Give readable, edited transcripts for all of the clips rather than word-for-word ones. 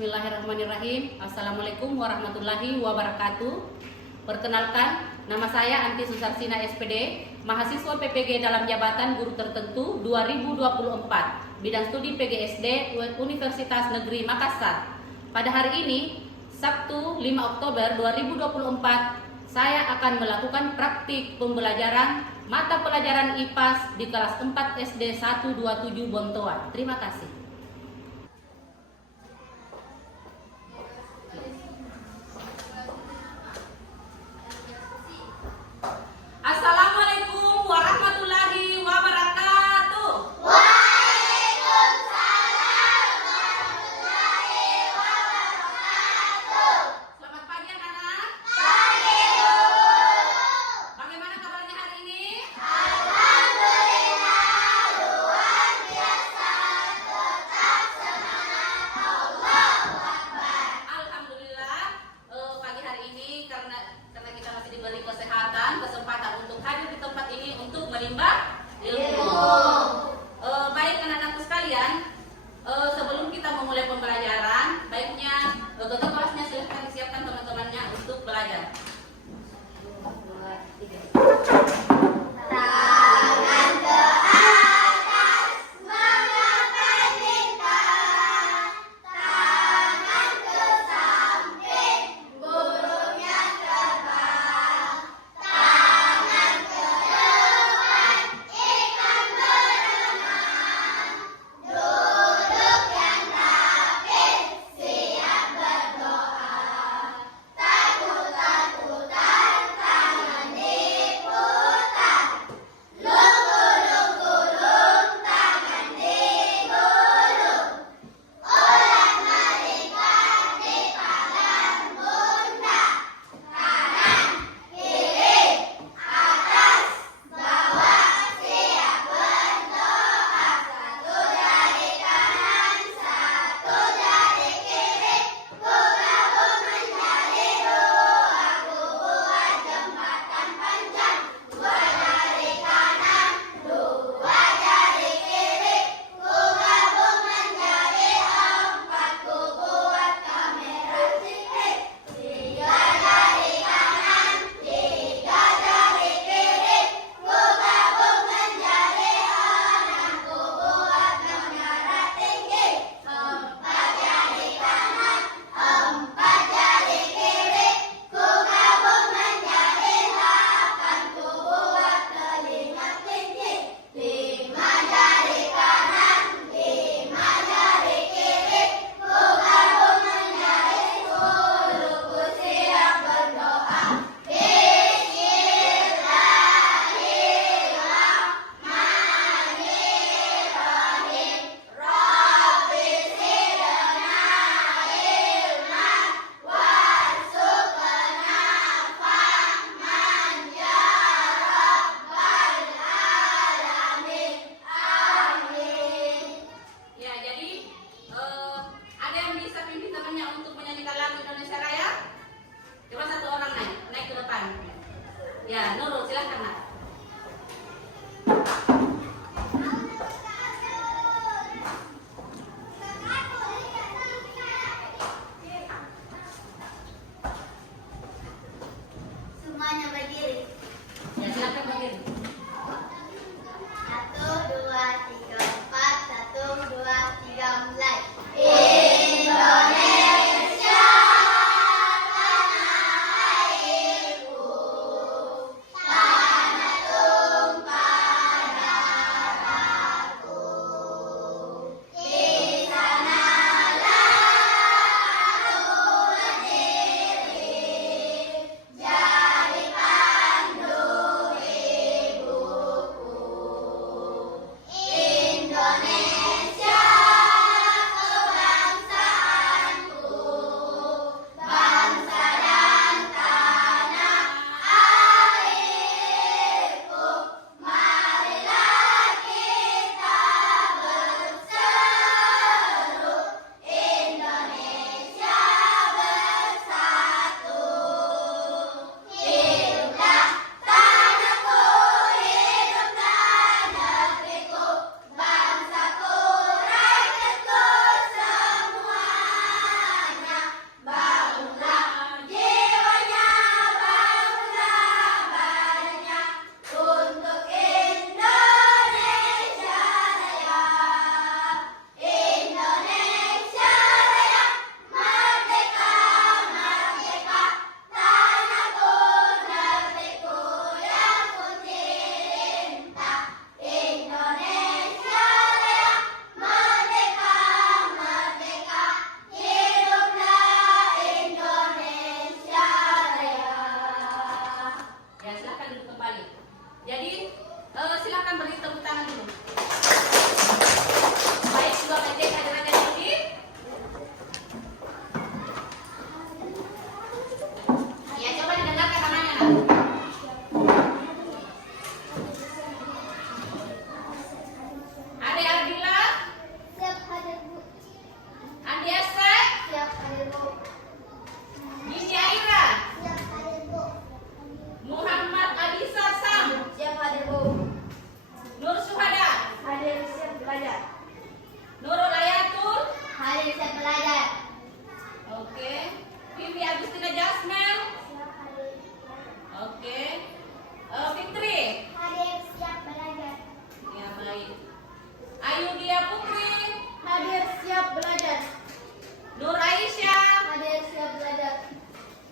Bismillahirrahmanirrahim. Assalamualaikum warahmatullahi wabarakatuh. Perkenalkan, nama saya Anti Susarsina SPD, mahasiswa PPG dalam jabatan guru tertentu 2024, bidang studi PGSD Universitas Negeri Makassar. Pada hari ini, Sabtu 5 Oktober 2024, saya akan melakukan praktik pembelajaran mata pelajaran IPAS di kelas 4 SD 127 Bontoan. Terima kasih. Assalamualaikum warahmatullahi wabarakatuh. Waalaikumsalam warahmatullahi wabarakatuh. Selamat pagi anak-anak. Pagi Bu. Bagaimana kabarnya hari ini? Alhamdulillah luar biasa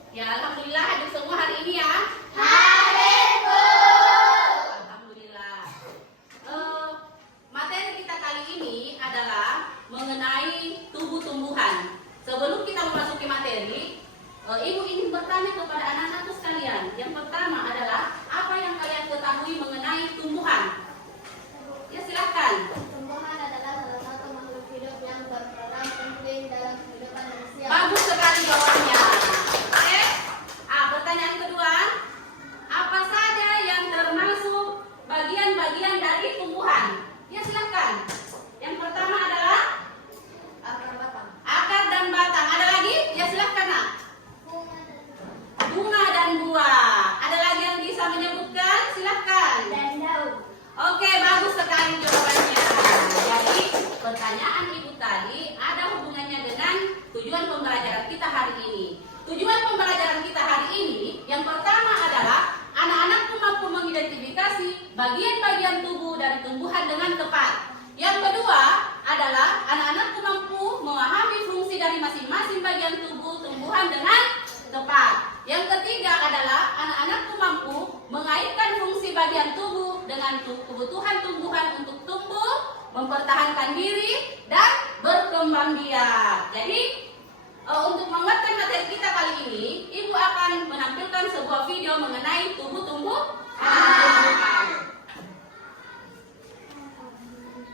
Ya, alhamdulillah hadir semua hari ini ya. Hadir, Bu. Alhamdulillah. Materi kita kali ini adalah mengenai tumbuh-tumbuhan. Sebelum kita memasuki materi, Ibu ingin bertanya kepada anak-anakku sekalian. Yang pertama adalah apa yang kalian ketahui mengenai tumbuhan? Ya, silakan. Tumbuhan adalah salah satu makhluk hidup yang berperan penting dalam kehidupan manusia. Bagus sekali jawabannya. Oke. Pertanyaan kedua, apa saja yang termasuk bagian-bagian dari tumbuhan? Ya, silakan. Yang pertama adalah Akar batang. akar dan batang. Ada lagi? Ya, silakan, Nak. Bunga dan buah. Ada lagi yang bisa menyebutkan? Silakan. Dan daun. Oke, bagus sekali jawabannya. Jadi, pertanyaan Ibu tadi ada hubungannya dengan tujuan pembelajaran kita hari ini. Tujuan pembelajaran kita hari ini yang pertama adalah anak-anakku mampu mengidentifikasi bagian-bagian tubuh dari tumbuhan dengan tepat. Yang kedua adalah anak-anakku mampu memahami fungsi dari masing-masing bagian tubuh tumbuhan dengan tepat. Yang ketiga adalah anak-anakku mampu mengaitkan fungsi bagian tubuh dengan kebutuhan tumbuhan untuk tumbuh, mempertahankan diri, dan berkembang biak. Jadi, untuk menguatkan materi kita kali ini, Ibu akan menampilkan sebuah video mengenai tumbuh-tumbuhan.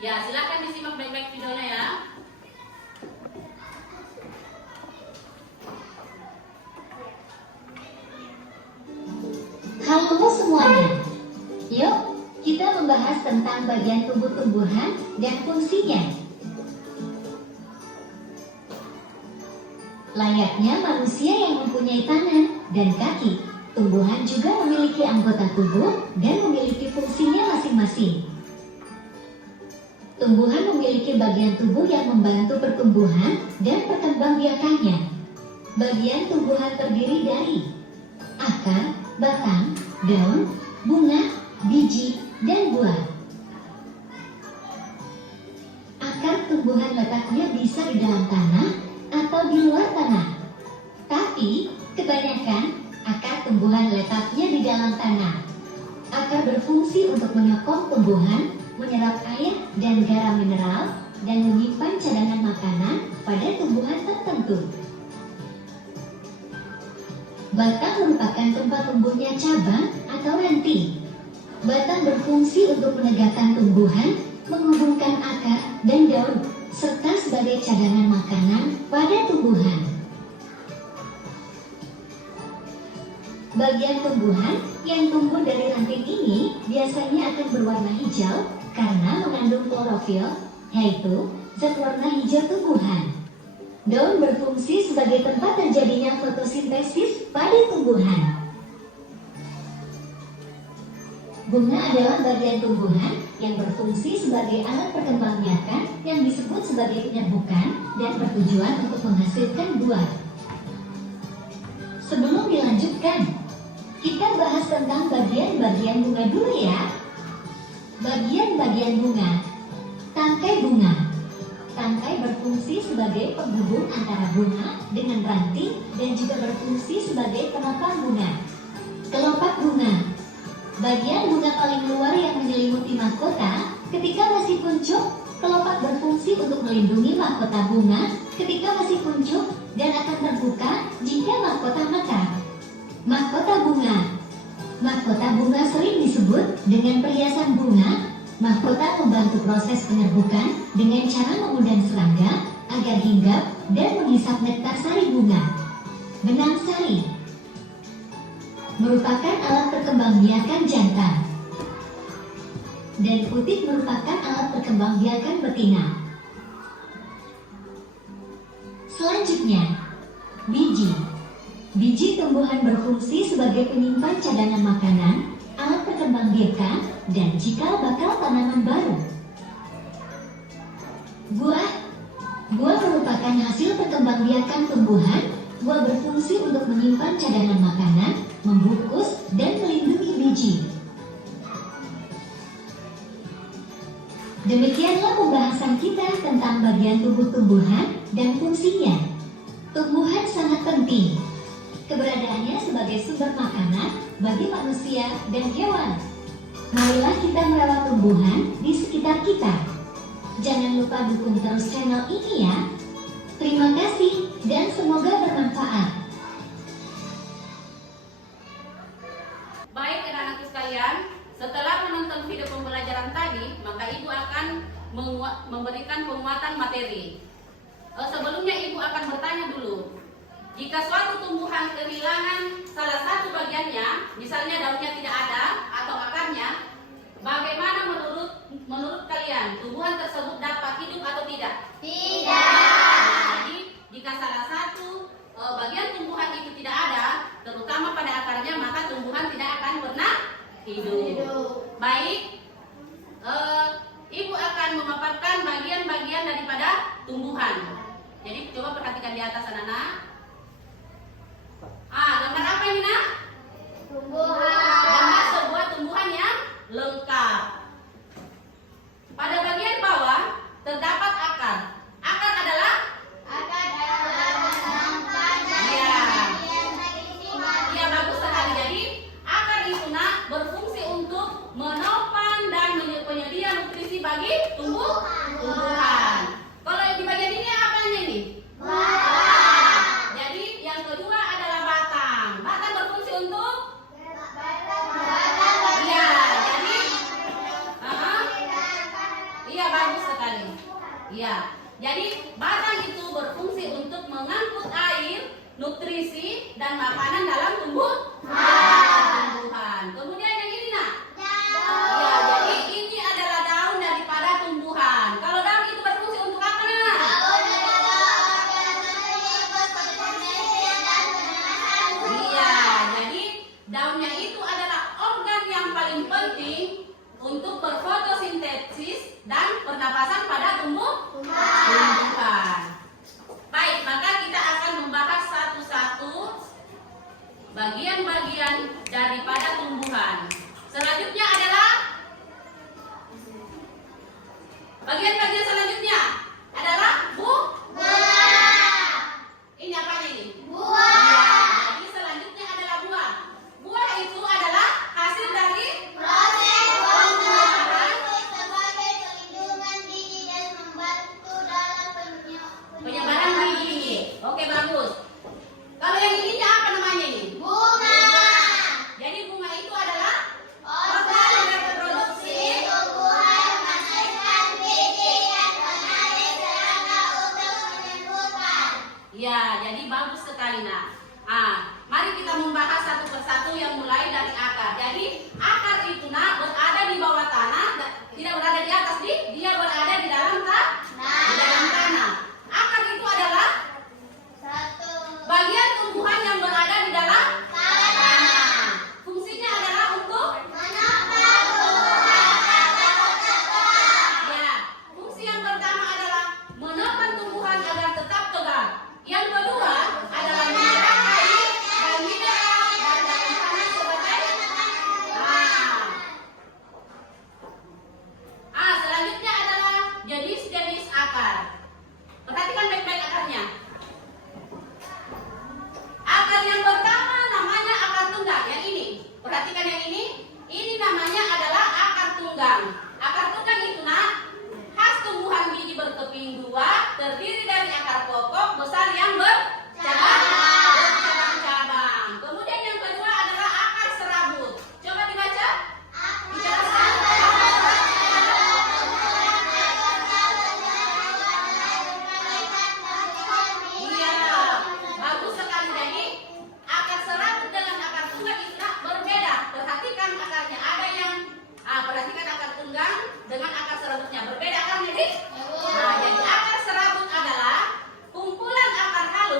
Ya, silakan disimak baik-baik videonya ya. Halo semuanya, yuk kita membahas tentang bagian tubuh tumbuhan dan fungsinya. Layaknya manusia yang mempunyai tangan dan kaki, tumbuhan juga memiliki anggota tubuh dan memiliki fungsinya masing-masing. Tumbuhan memiliki bagian tubuh yang membantu pertumbuhan dan perkembangbiakannya. Bagian tumbuhan terdiri dari akar, batang, daun, bunga, biji, dan buah. Akar tumbuhan letaknya bisa di dalam tanah atau di luar tanah. Tapi, kebanyakan akar tumbuhan letaknya di dalam tanah. Akar berfungsi untuk menyokong tumbuhan, menyerap air dan garam mineral, dan menyimpan cadangan makanan pada tumbuhan tertentu. Batang merupakan tempat tumbuhnya cabang atau ranting. Batang berfungsi untuk menegakkan tumbuhan, menghubungkan akar dan daun, serta sebagai cadangan makanan pada tumbuhan. Bagian tumbuhan yang tumbuh dari ranting ini biasanya akan berwarna hijau karena mengandung klorofil, yaitu zat warna hijau tumbuhan. Daun berfungsi sebagai tempat terjadinya fotosintesis pada tumbuhan. Bunga adalah bagian tumbuhan yang berfungsi sebagai alat perkembangbiakan yang disebut sebagai penyerbukan dan bertujuan untuk menghasilkan buah. Sebelum dilanjutkan, kita bahas tentang bagian-bagian bunga dulu ya. Bagian-bagian bunga. Tangkai bunga. Tangkai berfungsi sebagai penghubung antara bunga dengan ranting dan juga berfungsi sebagai penopang bunga. Kelopak bunga. Bagian bunga paling luar yang menyelimuti mahkota. Ketika masih kuncup, kelopak berfungsi untuk melindungi mahkota bunga ketika masih kuncup dan akan terbuka jika mahkota mekar. Mahkota bunga. Mahkota bunga sering disebut dengan perhiasan bunga. Mahkota membantu proses penyerbukan dengan cara mengundang serangga agar hinggap dan menghisap nektar sari bunga. Benang sari merupakan alat perkembangbiakan jantan, dan putik merupakan alat perkembangbiakan betina. Selanjutnya, biji. Biji tumbuhan berfungsi sebagai penyimpan cadangan makanan, alat perkembangbiakan, dan cikal bakal tanaman baru. Buah. Buah merupakan hasil perkembangbiakan tumbuhan. Buah berfungsi untuk menyimpan cadangan makanan, membungkus, dan melindungi biji. Demikianlah pembahasan kita tentang bagian tubuh tumbuhan dan fungsinya. Tumbuhan sangat penting. Keberadaannya sebagai sumber makanan bagi manusia dan hewan. Marilah kita merawat tumbuhan di sekitar kita. Jangan lupa dukung terus channel ini ya. Terima kasih dan semoga bermanfaat. Baik anak-anakku sekalian, setelah menonton video pembelajaran tadi, maka Ibu akan memberikan penguatan materi. Sebelumnya Ibu akan bertanya dulu, jika suatu tumbuhan kehilangan salah satu bagiannya, misalnya daunnya tidak ada atau akarnya, bagaimana menurut kalian tumbuhan tersebut dapat hidup atau tidak? Jadi jika salah satu bagian tumbuhan itu tidak ada, terutama pada akarnya, maka tumbuhan tidak akan pernah hidup. Baik, Ibu akan memaparkan bagian-bagian daripada tumbuhan. Jadi coba perhatikan di atas anak-anak. Gambar apa ini nak? Gambar sebuah tumbuhan yang lengkap. Pada bagian bawah terdapat akar. Akar adalah? Iya, bagus sekali. Jadi akar itu nak berfungsi untuk menopang dan penyedia nutrisi bagi tumbuhan. Kalau di bagian ini apanya ini? Jadi yang kedua adalah batang. Batang berfungsi untuk? Iya, jadi iya, bagus sekali. Iya, jadi batang itu berfungsi untuk mengangkut air, nutrisi dan makanan dalam tumbuhan. Kemudian yang ini nak? Iya, jadi ini adalah daun daripada tumbuhan. Kalau daun itu berfungsi untuk apa nak? Iya, jadi daunnya itu adalah organ yang paling penting untuk berfotosintesis dan pernapasan pada tumbuhan. Baik, maka kita akan membahas satu-satu bagian-bagian daripada tumbuhan. Selanjutnya adalah bagian-bagian selanjutnya adalah ini apanya ini? Jadi selanjutnya adalah buah. Buah itu adalah hasil dari penyebaran biji. Oke, bagus. Kalau yang ininya apa namanya ini? Jadi bunga itu adalah organ reproduksi tumbuhan menghasilkan biji yang menarik serangga untuk menyembuhkan. Ya, jadi bagus sekali nak. Mari kita membahas satu persatu yang mulai dari akar. Jadi akar itu nak berada di bawah tanah, tidak berada di atas, dia berada di dalam tanah. Akar itu adalah bagian tumbuhan yang berada di dalam tanah. Fungsinya adalah untuk fungsi yang pertama adalah menopang tumbuhan agar tetap tegak. Yang kedua adalah menyerap air dan mineral dan daun tanah sebagai selanjutnya adalah jenis-jenis akar. Perhatikan baik-baik akarnya. Akar yang pertama namanya akar tunggang. Yang ini, perhatikan yang ini. Ini namanya adalah akar tunggang. Akar tunggang itu nak khas tumbuhan biji berkeping dua, terdiri dari akar pokok besar yang bercabang-cabang. Kemudian yang kedua adalah akar serabut. Coba dibaca. Dijelaskan. Iya, bagus sekali. Jadi akar serabut dengan akar tunggang itu nak berbeda. Perhatikan akarnya. Ada yang perhatikan akar tunggang dengan akar serabutnya berbeda kan? Jadi akar serabut adalah kumpulan akar halus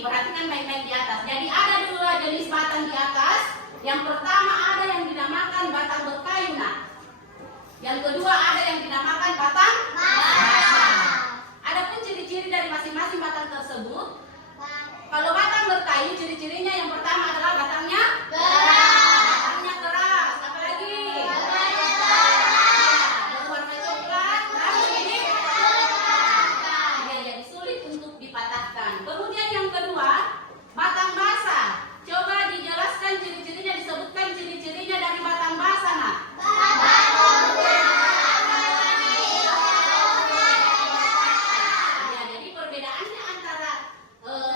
nih, perhatikan baik-baik di atas. Jadi ada dua jenis batang di atas. Yang pertama ada yang dinamakan batang berkayu, nak. Yang kedua ada yang dinamakan batang basa. Adapun ciri-ciri dari masing-masing batang tersebut. Kalau batang berkayu, ciri-cirinya yang pertama adalah batangnya batangnya keras. Apalagi? Berwarna coklat. Lalu ini ya, jadi sulit untuk dipatahkan. Kemudian yang kedua, batang basa. Coba dijelaskan ciri-cirinya, disebutkan ciri-cirinya dari batang basa, nak. Ya, jadi perbedaannya antara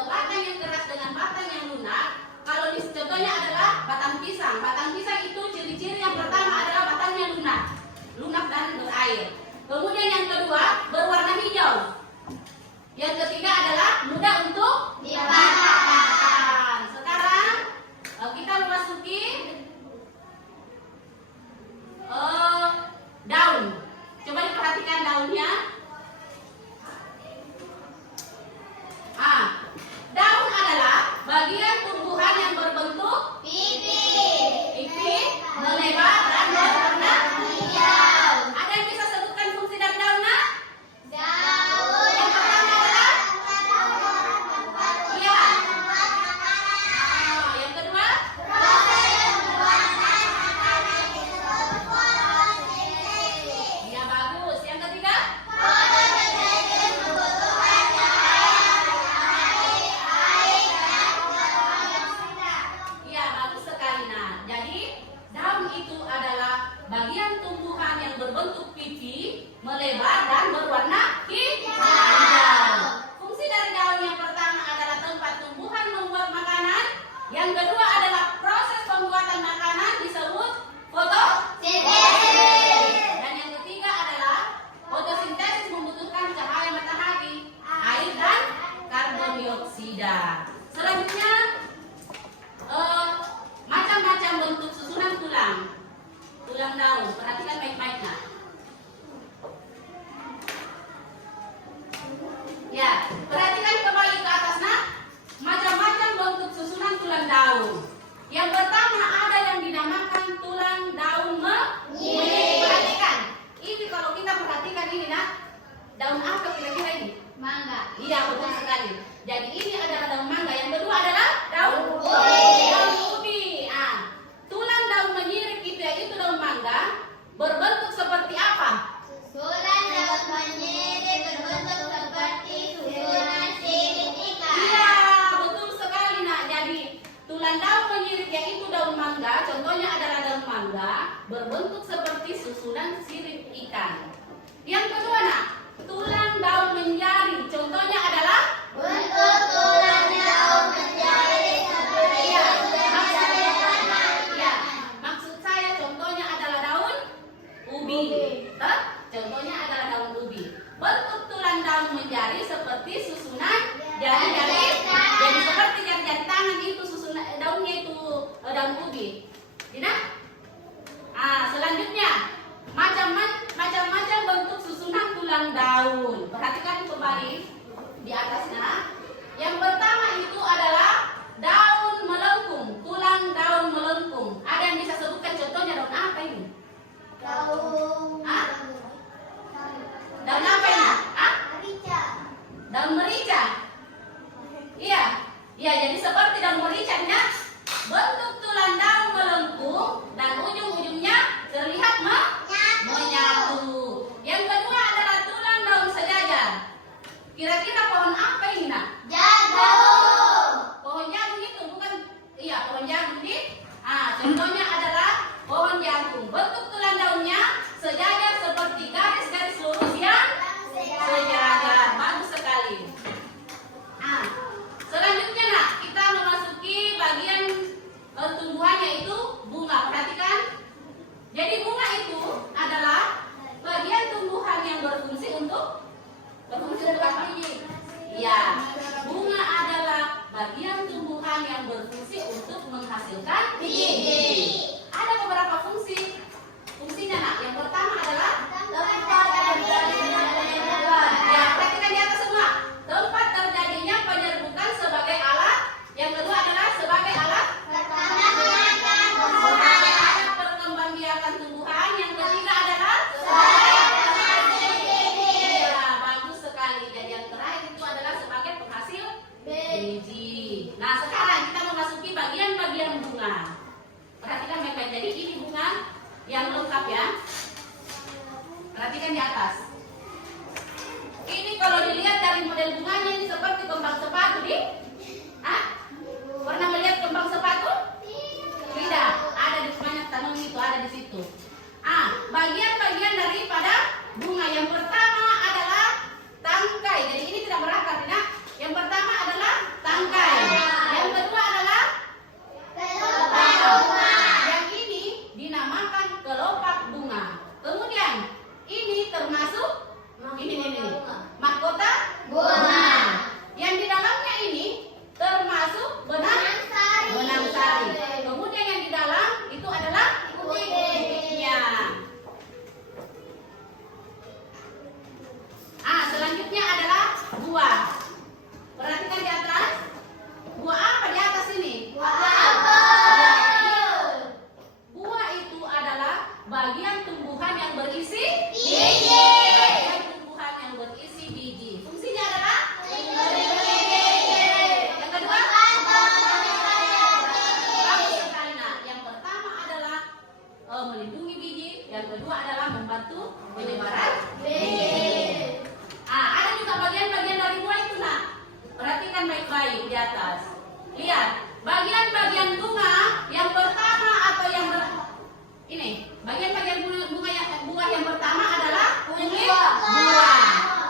batang yang keras dengan batang yang lunak. Kalau contohnya adalah batang pisang. Batang pisang itu ciri-ciri yang pertama adalah batangnya lunak, lunak dan berair. Kemudian yang kedua berwarna hijau. Yang ketiga adalah mudah untuk dipatahkan. Sekarang kita memasuki daun. Coba diperhatikan daunnya. Daun adalah bagian tumbuhan yang berbentuk pipih, melebar dan berwarna hijau. Ada yang bisa sebutkan fungsi dari daun, nak? Yang pertama adalah iya. Yang kedua iya, bagus. Yang ketiga iya, bagus sekali. Nah, jadi daun itu adalah bagian tumbuhan yang berbentuk pipi, melebar dan berwarna hijau. Fungsi dari daun yang pertama adalah tempat tumbuhan membuat makanan. Yang kedua adalah proses pembuatan makanan disebut fotosintesis. Dan yang ketiga adalah fotosintesis membutuhkan cahaya matahari, air dan karbon dioksida. Selanjutnya macam-macam bentuk susunan tulang daun. Perhatikan baik-baik, nak. Ya, perhatikan kembali ke atas, nak. Macam-macam bentuk susunan tulang daun. Yang pertama ada yang dinamakan tulang daun menyirik. Perhatikan. Ini kalau kita perhatikan ini, nak. Daun apa kira-kira ini? mangga. Iya, betul sekali. Jadi ini adalah daun mangga. Yang kedua adalah daun ubi. Tulang daun menyirik itu daun mangga berbentuk seperti apa? Susulan daun menyirik berbentuk seperti susulan sirip ikan. Iya, betul sekali, nak. Jadi tulang daun menyirik yaitu daun mangga, contohnya adalah daun mangga berbentuk seperti susunan sirip ikan. Yang kedua, nak, tulang daun menjari, contohnya adalah Bentuk tulang daun menjadi seperti iya, susulan ya, maksud saya contohnya adalah daun ubi. Contohnya adalah daun ubi. Bentuk tulang daun menjari seperti susunan jari-jari. Jadi seperti jari-jari tangan itu susunan daunnya itu daun ubi. Tidak? Selanjutnya macam-macam bentuk susunan tulang daun. Perhatikan kembali di atasnya. Yang pertama itu adalah daun melengkung, tulang daun melengkung. Ada yang bisa sebutkan contohnya daun apa ini? Daun apa ini? Daun merica. Iya, jadi seperti daun mericanya, bentuk tulang daun melengkung dan ujung-ujungnya terlihat menyatu. Yang kedua adalah tulang daun sejajar. Kira-kira pohon apa ini, nak? Pohon jagung itu bukan? Iya, pohon jagung di. Contohnya adalah pohon jagung. Bentuk tulang daunnya sejajar seperti garis-garis lurus yang sejajar. Bagus sekali. Selanjutnya, nak, kita memasuki bagian tumbuhannya itu bunga. Perhatikan. Jadi bunga itu adalah bagian tumbuhan yang berfungsi untuk apa? Iya, bunga adalah bagian tumbuhan yang berfungsi untuk menghasilkan biji. Ada beberapa fungsi. Fungsinya, nak, yang pertama adalah ya, perhatikan di atas semua. Tempat terjadinya penyerbukan sebagai alat bunga. Yang pertama adalah tangkai. Jadi ini tidak berakar, tidak. Yang pertama adalah tangkai. Yang kedua adalah kelopak bunga. Yang ini dinamakan kelopak bunga. Kemudian ini termasuk ini mahkota bunga. Yang di dalamnya ini termasuk benang sari. Kemudian yang di dalam itu adalah putiknya. Selanjutnya adalah buah. Perhatikan di atas. Buah apa di atas ini? Buah apel. Buah itu adalah bagian tumbuhan yang berisi biji. Bagian tumbuhan yang berisi biji. Fungsinya adalah yang kedua bagus sekali. Nah, yang pertama adalah melindungi biji. Yang kedua adalah membantu penyebaran biji. Ada juga bagian-bagian dari buah itu, nak. Perhatikan baik-baik di atas. Lihat, bagian-bagian bunga yang pertama atau yang ini, bagian-bagian buah yang pertama adalah kulit buah.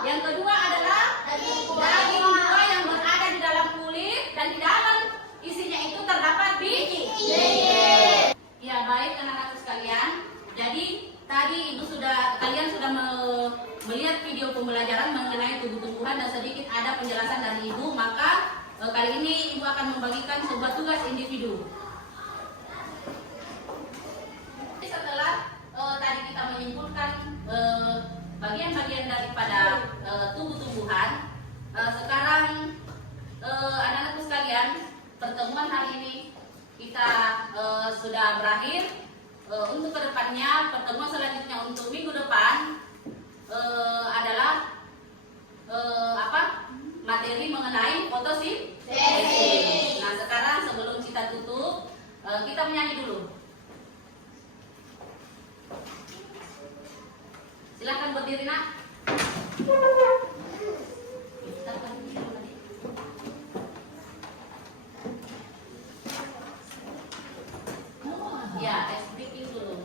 Yang kedua adalah daging buah yang berada di dalam kulit dan di dalam isinya itu terdapat biji. Ya, baik anak-anak sekalian. Jadi tadi kalian sudah melihat video pembelajaran mengenai tumbuh-tumbuhan dan sedikit ada penjelasan dari Ibu. Maka kali ini Ibu akan membagikan sebuah tugas individu. Setelah tadi kita menyimpulkan bagian-bagian daripada tumbuh-tumbuhan, sekarang anak-anakku sekalian, pertemuan hari ini kita sudah berakhir. Untuk kedepannya, pertemuan selanjutnya untuk minggu depan adalah materi mengenai fotosintesis. Nah, sekarang sebelum kita tutup, kita menyanyi dulu. Silakan berdiri, nak. Ya, ice breaking dulu.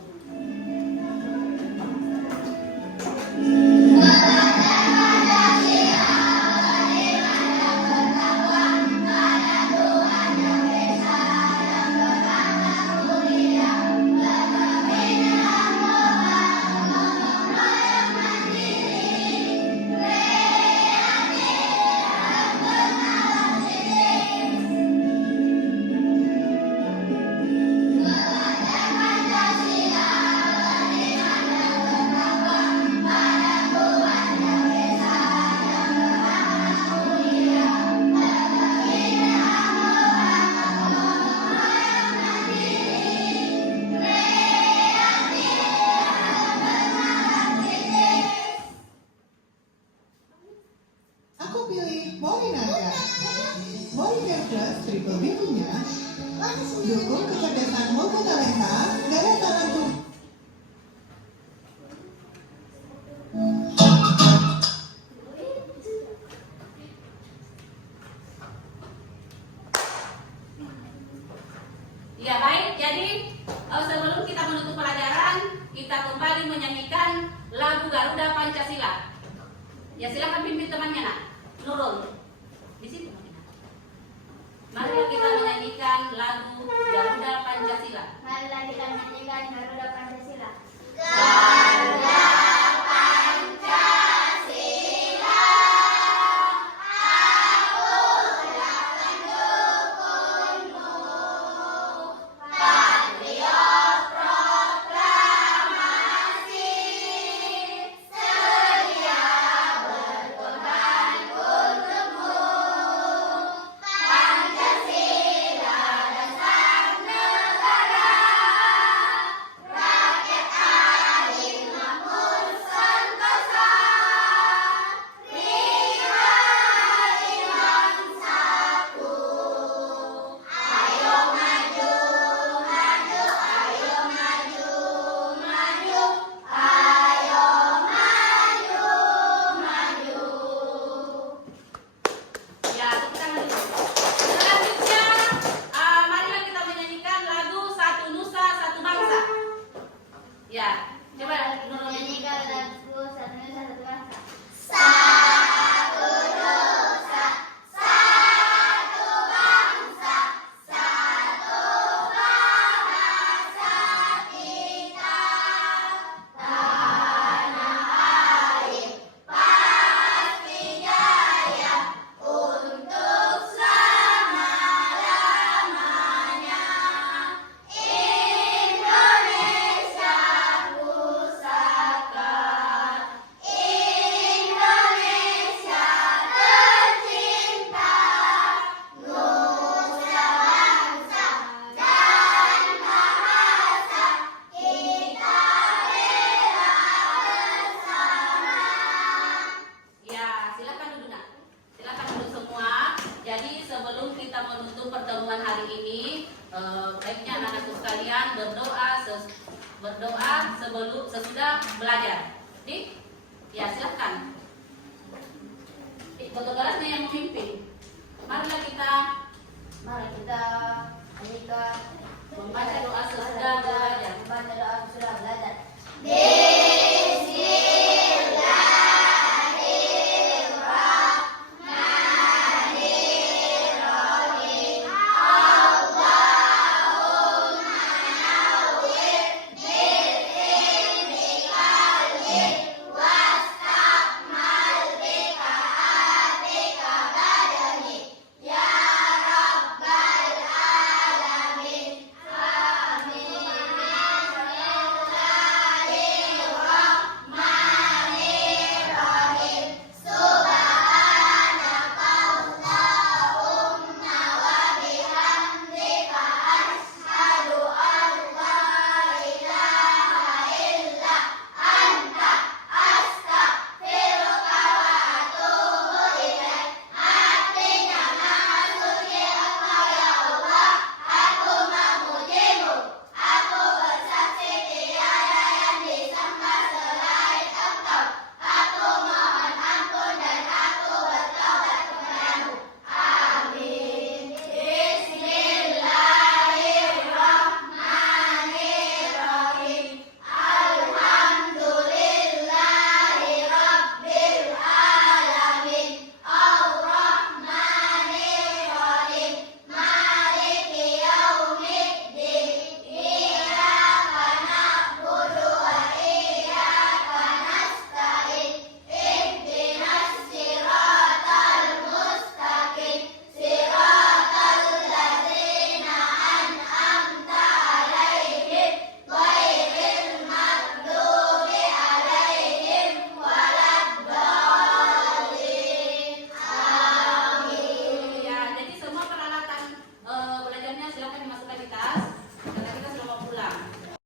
Aku pilih Morinaga. Morinaga triple BT-nya dukung kecerdasan mototalenta, daya tahan tubuh. Ya, baik. Jadi sebelum kita menutup pelajaran, kita kembali menyanyikan lagu Garuda Pancasila. Ya, silakan pimpin temannya, nak. Nurul. Di situ. Mari kita menyanyikan lagu Garuda Pancasila. Marilah kita menyanyikan Garuda Pancasila. Rakyat adil ini baiknya anak-anakku sekalian berdoa sesudah belajar. Oke?